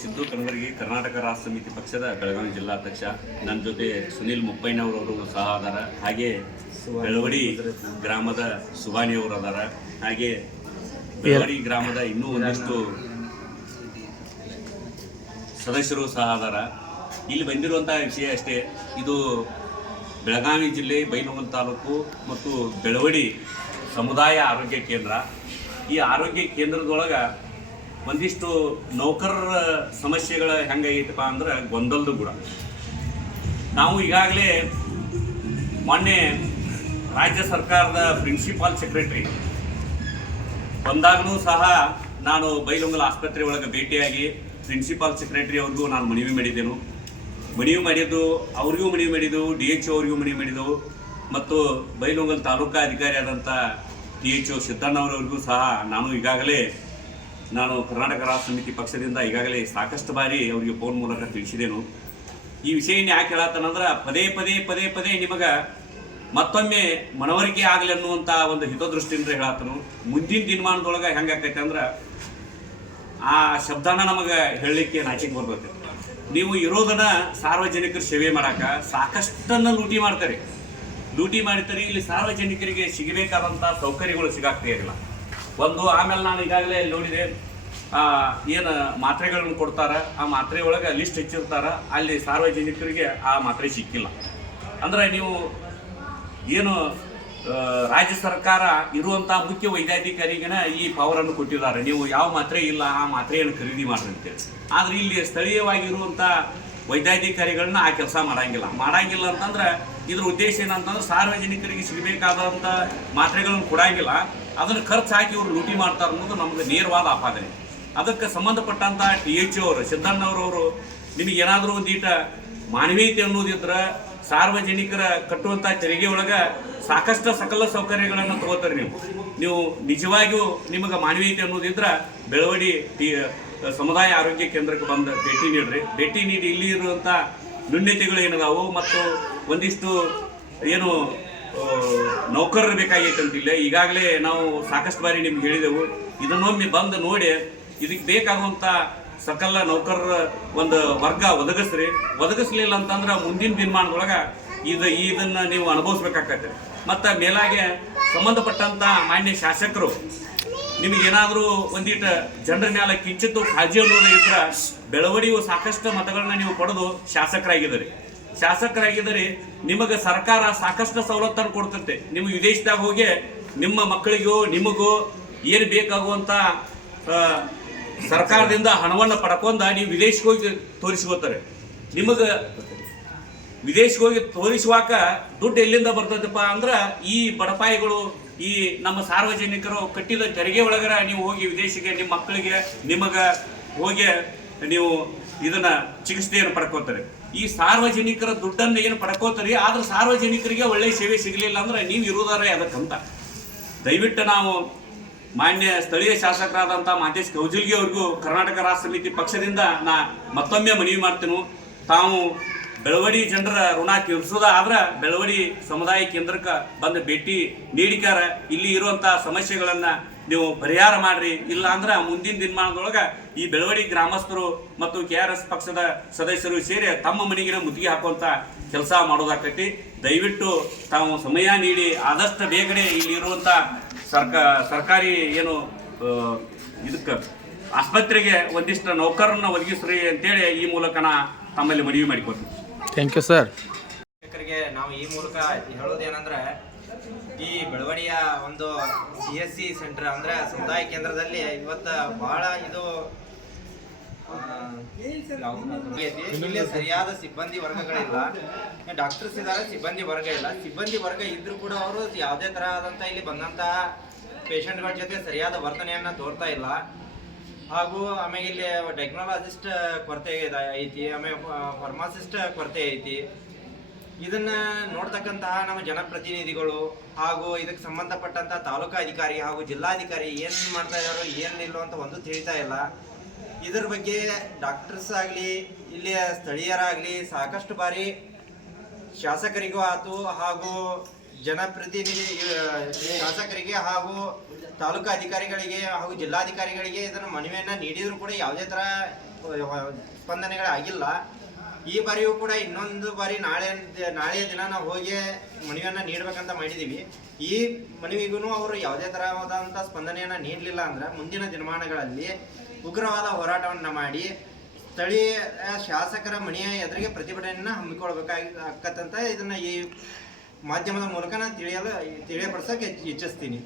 ಸಿದ್ದು ಕನಗರ್ಗಿ ಕರ್ನಾಟಕ ರಾಷ್ಟ್ರ ಸಮಿತಿ ಪಕ್ಷದ ಬೆಳಗಾವಿ ಜಿಲ್ಲಾಧ್ಯಕ್ಷ. ನನ್ನ ಜೊತೆ ಸುನಿಲ್ ಮುಪ್ಪಯ್ಯನವರು ಸಹ ಅದಾರ. ಹಾಗೆ ಬೆಳವಡಿ ಗ್ರಾಮದ ಸುಭಾಣಿಯವರು ಅದಾರ. ಹಾಗೆ ಬೆಳವಡಿ ಗ್ರಾಮದ ಇನ್ನೂ ಒಂದಿಷ್ಟು ಸದಸ್ಯರು ಸಹ ಅದಾರ. ಇಲ್ಲಿ ಬಂದಿರುವಂತಹ ವಿಷಯ ಅಷ್ಟೇ, ಇದು ಬೆಳಗಾವಿ ಜಿಲ್ಲೆ ಬೈಲಹೊಂಗಲ ತಾಲೂಕು ಮತ್ತು ಬೆಳವಡಿ ಸಮುದಾಯ ಆರೋಗ್ಯ ಕೇಂದ್ರ. ಈ ಆರೋಗ್ಯ ಕೇಂದ್ರದೊಳಗೆ ಒಂದಿಷ್ಟು ನೌಕರರ ಸಮಸ್ಯೆಗಳು ಹೆಂಗಾಗೈತಪ್ಪ ಅಂದ್ರೆ ಗೊಂದಲದ ಕೂಡ. ನಾವು ಈಗಾಗಲೇ ಮೊನ್ನೆ ರಾಜ್ಯ ಸರ್ಕಾರದ ಪ್ರಿನ್ಸಿಪಾಲ್ ಸೆಕ್ರೆಟರಿ ಬಂದಾಗೂ ಸಹ ನಾನು ಬೈಲಹೊಂಗಲ ಆಸ್ಪತ್ರೆ ಒಳಗೆ ಭೇಟಿಯಾಗಿ ಪ್ರಿನ್ಸಿಪಾಲ್ ಸೆಕ್ರೆಟರಿ ಅವ್ರಿಗೂ ನಾನು ಮನವಿ ಮಾಡಿದ್ದೆನು. ಮನವಿ ಮಾಡಿದ್ದು ಅವ್ರಿಗೂ ಮನವಿ ಮಾಡಿದ್ದು, DHO ಅವ್ರಿಗೂ ಮನವಿ ಮಾಡಿದ್ದೆವು ಮತ್ತು ಬೈಲಹೊಂಗಲ ತಾಲೂಕಾ ಅಧಿಕಾರಿ ಆದಂಥ DHO ಸಿದ್ದಣ್ಣವರವ್ರಿಗೂ ಸಹ ನಾನು ಕರ್ನಾಟಕ ರಾಷ್ಟ್ರ ಸಮಿತಿ ಪಕ್ಷದಿಂದ ಈಗಾಗಲೇ ಸಾಕಷ್ಟು ಬಾರಿ ಅವರಿಗೆ ಫೋನ್ ಮೂಲಕ ತಿಳಿಸಿದೆನು. ಈ ವಿಷಯನ ಯಾಕೆ ಹೇಳತ್ತನಂದ್ರೆ ಪದೇ ಪದೇ ನಿಮಗೆ ಮತ್ತೊಮ್ಮೆ ಮನವರಿಕೆ ಆಗಲಿ ಅನ್ನುವಂಥ ಒಂದು ಹಿತದೃಷ್ಟಿಯಿಂದ ಹೇಳತ್ತನು. ಮುಂದಿನ ದಿನಮಾನದೊಳಗೆ ಹೆಂಗಾಕೈತೆ ಅಂದ್ರೆ ಆ ಶಬ್ದನ ನಮಗೆ ಹೇಳಲಿಕ್ಕೆ ನಾಚಿಕೆ ಬರ್ತೈತೆ. ನೀವು ಇರೋದನ್ನ ಸಾರ್ವಜನಿಕರ ಸೇವೆ ಮಾಡಾಕ ಸಾಕಷ್ಟನ್ನು ಲೂಟಿ ಮಾಡ್ತಾರೆ. ಇಲ್ಲಿ ಸಾರ್ವಜನಿಕರಿಗೆ ಸಿಗಬೇಕಾದಂಥ ಸೌಕರ್ಯಗಳು ಸಿಗಾಗ್ತಾ ಇರಲಿಲ್ಲ. ಆಮೇಲೆ ನಾನು ಈಗಾಗಲೇ ನೋಡಿದೆ, ಏನು ಮಾತ್ರೆಗಳನ್ನು ಕೊಡ್ತಾರ, ಆ ಮಾತ್ರೆ ಒಳಗೆ ಲಿಸ್ಟ್ ಹೆಚ್ಚಿರ್ತಾರ, ಅಲ್ಲಿ ಸಾರ್ವಜನಿಕರಿಗೆ ಆ ಮಾತ್ರೆ ಸಿಕ್ಕಿಲ್ಲ. ಅಂದ್ರೆ ನೀವು ಏನು ರಾಜ್ಯ ಸರ್ಕಾರ ಇರುವಂಥ ಮುಖ್ಯ ವೈದ್ಯಾಧಿಕಾರಿಗನ ಈ ಪವರನ್ನು ಕೊಟ್ಟಿದ್ದಾರೆ, ನೀವು ಯಾವ ಮಾತ್ರೆ ಇಲ್ಲ ಆ ಮಾತ್ರೆಯನ್ನು ಖರೀದಿ ಮಾಡ್ರಿ ಅಂತೇಳಿ. ಆದರೆ ಇಲ್ಲಿ ಸ್ಥಳೀಯವಾಗಿರುವಂಥ ವೈದ್ಯಾಧಿಕಾರಿಗಳನ್ನ ಆ ಕೆಲಸ ಮಾಡಂಗಿಲ್ಲ ಅಂತಂದ್ರೆ ಇದ್ರ ಉದ್ದೇಶ ಏನಂತಂದ್ರೆ ಸಾರ್ವಜನಿಕರಿಗೆ ಸಿಗಬೇಕಾದಂಥ ಮಾತ್ರೆಗಳನ್ನು ಕೊಡಂಗಿಲ್ಲ, ಅದನ್ನು ಖರ್ಚು ಹಾಕಿ ಇವರು ಲೂಟಿ ಮಾಡ್ತಾರೆ ಅನ್ನೋದು ನಮಗೆ ನೇರವಾದ ಆಪಾದನೆ. ಅದಕ್ಕೆ ಸಂಬಂಧಪಟ್ಟಂಥ DHO ಅವರು ಸಿದ್ದಣ್ಣವರವರು ನಿಮಗೇನಾದರೂ ಒಂದೀಟ ಮಾನವೀಯತೆ ಅನ್ನೋದಿದ್ರೆ ಸಾರ್ವಜನಿಕರ ಕಟ್ಟುವಂಥ ತೆರಿಗೆ ಒಳಗೆ ಸಾಕಷ್ಟು ಸಕಲ ಸೌಕರ್ಯಗಳನ್ನು ತಗೋತಾರೆ. ನೀವು ನಿಜವಾಗಿಯೂ ನಿಮಗೆ ಮಾನವೀಯತೆ ಅನ್ನೋದಿದ್ರೆ ಬೆಳವಡಿ ಸಮುದಾಯ ಆರೋಗ್ಯ ಕೇಂದ್ರಕ್ಕೆ ಬಂದು ಭೇಟಿ ನೀಡಿ ಇಲ್ಲಿ ಇರುವಂಥ ನ್ಯೂನ್ಯತೆಗಳು ಏನದಾವು ಮತ್ತು ಒಂದಿಷ್ಟು ಏನು ನೌಕರರು ಬೇಕಾಗೈತೆ ಅಂತಿಲ್ಲ. ಈಗಾಗಲೇ ನಾವು ಸಾಕಷ್ಟು ಬಾರಿ ನಿಮ್ಗೆ ಹೇಳಿದೆವು, ಇದನ್ನೊಮ್ಮೆ ಬಂದು ನೋಡಿ ಇದಕ್ಕೆ ಬೇಕಾಗುವಂಥ ಸಕಲ ನೌಕರರ ಒಂದು ವರ್ಗ ಒದಗಿಸ್ಲಿಲ್ಲ ಅಂತಂದ್ರೆ ಮುಂದಿನ ದಿನಮಾನದೊಳಗೆ ಇದನ್ನು ನೀವು ಅನುಭವಿಸ್ಬೇಕಾಗತ್ತೆ. ಮತ್ತು ಮೇಲಾಗೆ ಸಂಬಂಧಪಟ್ಟಂಥ ಮಾನ್ಯ ಶಾಸಕರು ನಿಮಗೇನಾದರೂ ಒಂದೀಟ ಜನರ ಮೇಲೆ ಕಿಂಚಿತ್ತು ಕಾಳಜಿ ಅನ್ನೋದು ಇದ್ರೆ ಬೆಳವಡಿಯು ಸಾಕಷ್ಟು ಮತಗಳನ್ನ ನೀವು ಪಡೆದು ಶಾಸಕರಾಗಿದ್ದಾರೆ. ನಿಮಗೆ ಸರ್ಕಾರ ಸಾಕಷ್ಟು ಸವಲತ್ತನ್ನು ಕೊಡ್ತೈತೆ. ನಿಮ್ಮ ವಿದೇಶದಾಗ ಹೋಗಿ ನಿಮ್ಮ ಮಕ್ಕಳಿಗೂ ನಿಮಗೂ ಏನು ಬೇಕಾಗುವಂಥ ಸರ್ಕಾರದಿಂದ ಹಣವನ್ನು ಪಡ್ಕೊಂಡ ನೀವು ವಿದೇಶಕ್ಕೆ ಹೋಗಿ ತೋರಿಸ್ಕೋತಾರೆ. ನಿಮಗೆ ವಿದೇಶಕ್ಕೆ ಹೋಗಿ ತೋರಿಸುವಾಗ ದುಡ್ಡು ಎಲ್ಲಿಂದ ಬರ್ತದಪ್ಪ ಅಂದ್ರೆ ಈ ಬಡಪಾಯಿಗಳು, ಈ ನಮ್ಮ ಸಾರ್ವಜನಿಕರು ಕಟ್ಟಿದ ತೆರಿಗೆ ಒಳಗರ ನೀವು ಹೋಗಿ ವಿದೇಶಕ್ಕೆ ನಿಮ್ಮ ಮಕ್ಕಳಿಗೆ ನಿಮಗೆ ಹೋಗಿ ನೀವು ಇದನ್ನ ಚಿಕಿತ್ಸೆಯನ್ನು ಪಡ್ಕೋತಾರೆ. ಈ ಸಾರ್ವಜನಿಕರ ದುಡ್ಡನ್ನು ಏನು ಪಡ್ಕೋತಾರೆ, ಆದ್ರೆ ಸಾರ್ವಜನಿಕರಿಗೆ ಒಳ್ಳೆಯ ಸೇವೆ ಸಿಗಲಿಲ್ಲ ಅಂದ್ರೆ ನೀವು ಇರುವುದಾರೆ ಅದಕ್ಕಂತ. ದಯವಿಟ್ಟು ನಾವು ಮಾನ್ಯ ಸ್ಥಳೀಯ ಶಾಸಕರಾದಂಥ ಮಾತೇಶ್ ಕೌಜಲ್ಗಿ ಅವ್ರಿಗೂ ಕರ್ನಾಟಕ ರಾಷ್ಟ್ರ ಸಮಿತಿ ಪಕ್ಷದಿಂದ ಮತ್ತೊಮ್ಮೆ ಮನವಿ ಮಾಡ್ತೇನೆ. ತಾವು ಬೆಳವಡಿ ಜನರ ಋಣ ತೀರಿಸೋದಾದ್ರೆ ಬೆಳವಡಿ ಸಮುದಾಯ ಕೇಂದ್ರಕ್ಕೆ ಬಂದು ಭೇಟಿ ನೀಡಿಕಾರ ಇಲ್ಲಿ ಇರುವಂಥ ಸಮಸ್ಯೆಗಳನ್ನು ನೀವು ಪರಿಹಾರ ಮಾಡ್ರಿ. ಇಲ್ಲ ಅಂದ್ರೆ ಮುಂದಿನ ದಿನಮಾನದೊಳಗೆ ಈ ಬೆಳವಡಿ ಗ್ರಾಮಸ್ಥರು ಮತ್ತು KRS ಪಕ್ಷದ ಸದಸ್ಯರು ಸೇರಿ ತಮ್ಮ ಮನೆಗಿನ ಮುತ್ತಿಗೆ ಹಾಕುವಂಥ ಕೆಲಸ ಮಾಡೋದಾಕೈತಿ. ದಯವಿಟ್ಟು ತಾವು ಸಮಯ ನೀಡಿ ಆದಷ್ಟು ಬೇಗನೆ ಇಲ್ಲಿ ಇರುವಂಥ ಸರ್ಕಾರಿ ಏನು ಇದಕ್ಕೆ ಆಸ್ಪತ್ರೆಗೆ ಒಂದಿಷ್ಟು ನೌಕರನ್ನ ಒದಗಿಸ್ರಿ ಅಂತೇಳಿ ಈ ಮೂಲಕ ತಮ್ಮಲ್ಲಿ ಮನವಿ ಮಾಡಿಕೊಡ್ತೀವಿ. Thank you sir. ನಾವು ಈ ಮೂಲಕ ಹೇಳೋದೇನಂದ್ರೆ ಈ ಬೆಳವಡಿಯ ಒಂದು CSC ಸೆಂಟರ್ ಅಂದ್ರೆ ಸಮುದಾಯ ಕೇಂದ್ರದಲ್ಲಿ ಇವತ್ತು ಬಹಳ ಇದು ಇಲ್ಲಿ ಸರಿಯಾದ ಸಿಬ್ಬಂದಿ ವರ್ಗಗಳಿಲ್ಲ. ಡಾಕ್ಟರ್ಸ್ ಇದ್ದಾರೆ, ಸಿಬ್ಬಂದಿ ವರ್ಗ ಇಲ್ಲ. ಸಿಬ್ಬಂದಿ ವರ್ಗ ಇದ್ರೂ ಕೂಡ ಅವರು ಯಾವುದೇ ತರ ಆದಂತ ಇಲ್ಲಿ ಬಂದಂತಹ ಪೇಷಂಟ್ಗಳ ಜೊತೆ ಸರಿಯಾದ ವರ್ತನೆಯನ್ನ ತೋರ್ತಾ ಇಲ್ಲ. ಹಾಗೂ ಆಮೇಲೆ ಇಲ್ಲಿ ಟೆಕ್ನಾಲಜಿಸ್ಟ್ ಕೊರತೆ ಐತಿ, ಆಮೇಲೆ ಫಾರ್ಮಾಸಿಸ್ಟ್ ಕೊರತೆ ಐತಿ. ಇದನ್ನ ನೋಡ್ತಕ್ಕಂತಹ ನಮ್ಮ ಜನಪ್ರತಿನಿಧಿಗಳು ಹಾಗೂ ಇದಕ್ಕೆ ಸಂಬಂಧಪಟ್ಟಂತ ತಾಲೂಕಾ ಅಧಿಕಾರಿ ಹಾಗೂ ಜಿಲ್ಲಾಧಿಕಾರಿ ಏನ್ ಮಾಡ್ತಾ ಇದಾರೋ ಏನಿಲ್ಲ ಅಂತ ಒಂದು ತಿಳಿತಾ ಇಲ್ಲ. ಇದರ ಬಗ್ಗೆ ಡಾಕ್ಟರ್ಸ್ ಆಗಲಿ ಇಲ್ಲಿಯ ಸ್ಥಳೀಯರಾಗಲಿ ಸಾಕಷ್ಟು ಬಾರಿ ಶಾಸಕರಿಗೂ ಆತು ಹಾಗೂ ಜನಪ್ರತಿನಿಧಿ ಶಾಸಕರಿಗೆ ಹಾಗೂ ತಾಲೂಕಾ ಅಧಿಕಾರಿಗಳಿಗೆ ಹಾಗೂ ಜಿಲ್ಲಾಧಿಕಾರಿಗಳಿಗೆ ಇದನ್ನು ಮನವಿಯನ್ನ ನೀಡಿದ್ರು ಕೂಡ ಯಾವುದೇ ತರ ಸ್ಪಂದನೆಗಳಾಗಿಲ್ಲ. ಈ ಬಾರಿಯೂ ಕೂಡ ಇನ್ನೊಂದು ಬಾರಿ ನಾಳೆಯ ದಿನ ನಾವು ಹೋಗಿ ಮನವಿಯನ್ನು ನೀಡಬೇಕಂತ ಮಾಡಿದ್ದೀವಿ. ಈ ಮನವಿಗೂ ಅವರು ಯಾವುದೇ ಥರವಾದಂಥ ಸ್ಪಂದನೆಯನ್ನು ನೀಡಲಿಲ್ಲ ಅಂದ್ರೆ ಮುಂದಿನ ದಿನಮಾನಗಳಲ್ಲಿ ಉಗ್ರವಾದ ಹೋರಾಟವನ್ನು ಮಾಡಿ ಸ್ಥಳೀಯ ಶಾಸಕರ ಮನೆಯ ಎದುರಿಗೆ ಪ್ರತಿಭಟನೆಯನ್ನು ಹಮ್ಮಿಕೊಳ್ಬೇಕಾಗತ್ತಂತ ಇದನ್ನು ಈ ಮಾಧ್ಯಮದ ಮೂಲಕ ನಾನು ತಿಳಿಯಪಡಿಸೋಕೆ ಇಚ್ಛಿಸ್ತೀನಿ.